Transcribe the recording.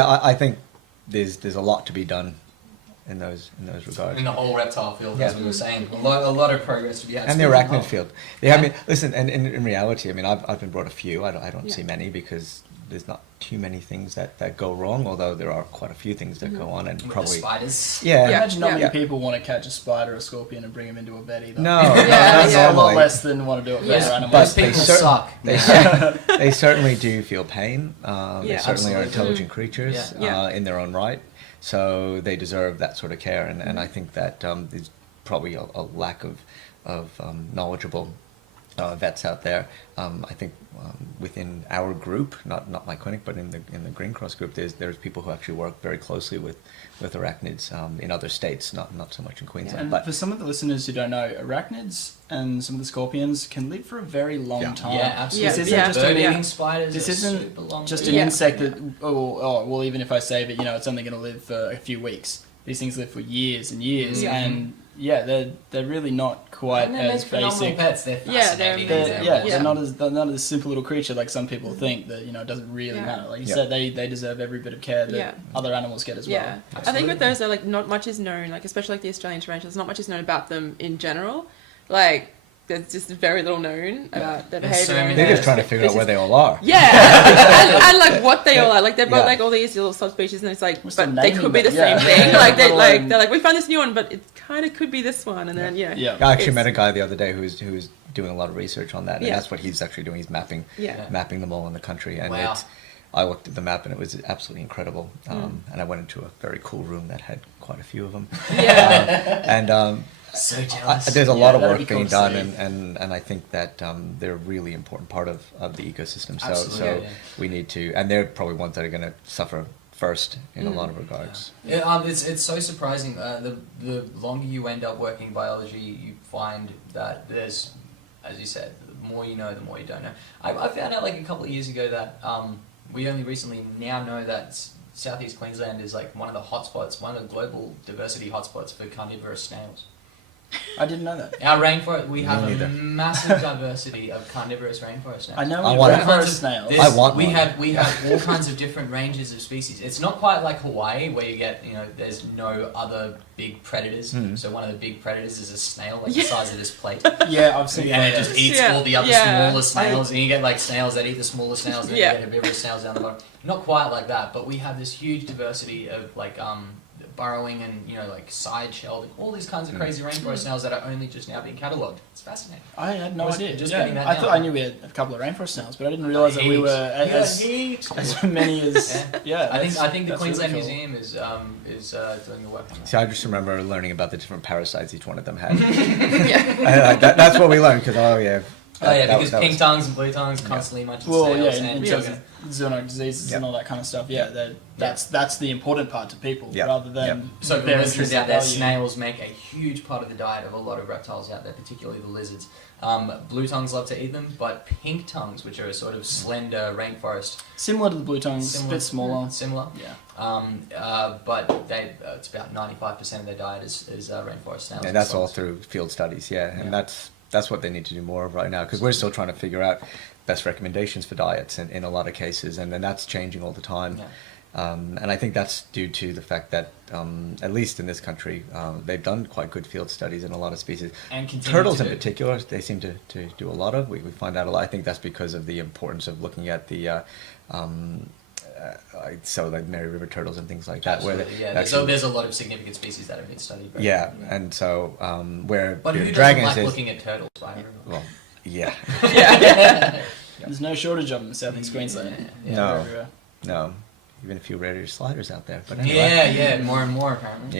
I think there's a lot to be done in those regards. In the whole reptile field, as we were saying, a lot of progress to be had. And the arachnid field. Yeah, I mean, listen, and in reality, I mean, I've been brought a few. I don't see many because there's not too many things that go wrong, although there are quite a few things that go on, and With probably the spiders. Yeah, I imagine not many people want to catch a spider or a scorpion and bring them into a vet either. No, That's a lot normally. less than want to do it for other animals. But Those people suck. They certainly do feel pain. They certainly absolutely. are intelligent creatures in their own right, so they deserve that sort of care. And I think that there's probably a lack of knowledgeable vets out there. I think within our group, not my clinic, but in the Greencross group, there's people who actually work very closely with arachnids in other states, not so much in Queensland. And but for some of the listeners who don't know, arachnids and some of the scorpions can live for a very long time. Yeah, absolutely. This isn't just bird-eating spiders. This are isn't super long just living. an insect that, well, even if I save it, it's only going to live for a few weeks. These things live for years and years, and they're really not quite as basic. Pets. They're fascinating. They're not as simple little creature like some people think that it doesn't really matter. Like you said, they deserve every bit of care that other animals get as well. Yeah, I think with those, though, like not much is known. Like especially like the Australian tarantulas, not much is known about them in general. Like there's just very little known about their behavior. They're just trying to figure out where they all are. Yeah, and like what they all are. Like they've got like all these little subspecies, and it's like, but they could be the same thing. Like they're like, we found this new one, but it kind of could be this one, and then I actually met a guy the other day who was doing a lot of research on that, and that's what he's actually doing. He's mapping them all in the country, and I looked at the map and it was absolutely incredible. And I went into a very cool room that had quite a few of them. So jealous. There's a lot of work being done, and I think that they're a really important part of the ecosystem. So we need to, and they're probably ones that are going to suffer first in a lot of regards. It's so surprising. The longer you end up working in biology, you find that there's, as you said, the more you know, the more you don't know. I found out like a couple of years ago that we only recently now know that Southeast Queensland is like one of the hotspots, one of the global diversity hotspots for carnivorous snails. I didn't know that. Our rainforest, we have a massive diversity of carnivorous rainforest snails. I know rainforest snails. We have all kinds of different ranges of species. It's not quite like Hawaii where you get, there's no other big predators. So one of the big predators is a snail like the size of this plate. Yeah, I've seen and it just eats all the other smaller snails, and you get like snails that eat the smaller snails, and then you get herbivorous snails down the bottom. Not quite like that, but we have this huge diversity of like burrowing and like side-shelled, all these kinds of crazy rainforest snails that are only just now being catalogued. It's fascinating. I had no idea. Getting that I thought I knew we had a couple of rainforest snails, but I didn't realise that we were as many as. I think the Queensland Museum is doing the work on that. See, I just remember learning about the different parasites each one of them had. That's what we learned because because pink tongues and blue tongues constantly munching snails and zoonotic diseases and all that kind of stuff. That's the important part to people rather than. So for the listeners out there, snails make a huge part of the diet of a lot of reptiles out there, particularly the lizards. Blue tongues love to eat them, but pink tongues, which are a sort of slender rainforest, similar to the blue tongues, a bit smaller. Similar. But it's about 95% of their diet is rainforest snails. And that's all through field studies, and that's what they need to do more of right now, because we're still trying to figure out best recommendations for diets in a lot of cases, and then that's changing all the time. And I think that's due to the fact that, at least in this country, they've done quite good field studies in a lot of species. And turtles in particular, they seem to do a lot of. We find out a lot. I think that's because of the importance of looking at the so like Mary River turtles and things like that. Absolutely, so there's a lot of significant species that have been studied. And so where but who dragons doesn't like looking at turtles? Well, There's no shortage of them in Southeast Queensland. No. Even a few rare sliders out there. But anyway. More and more apparently.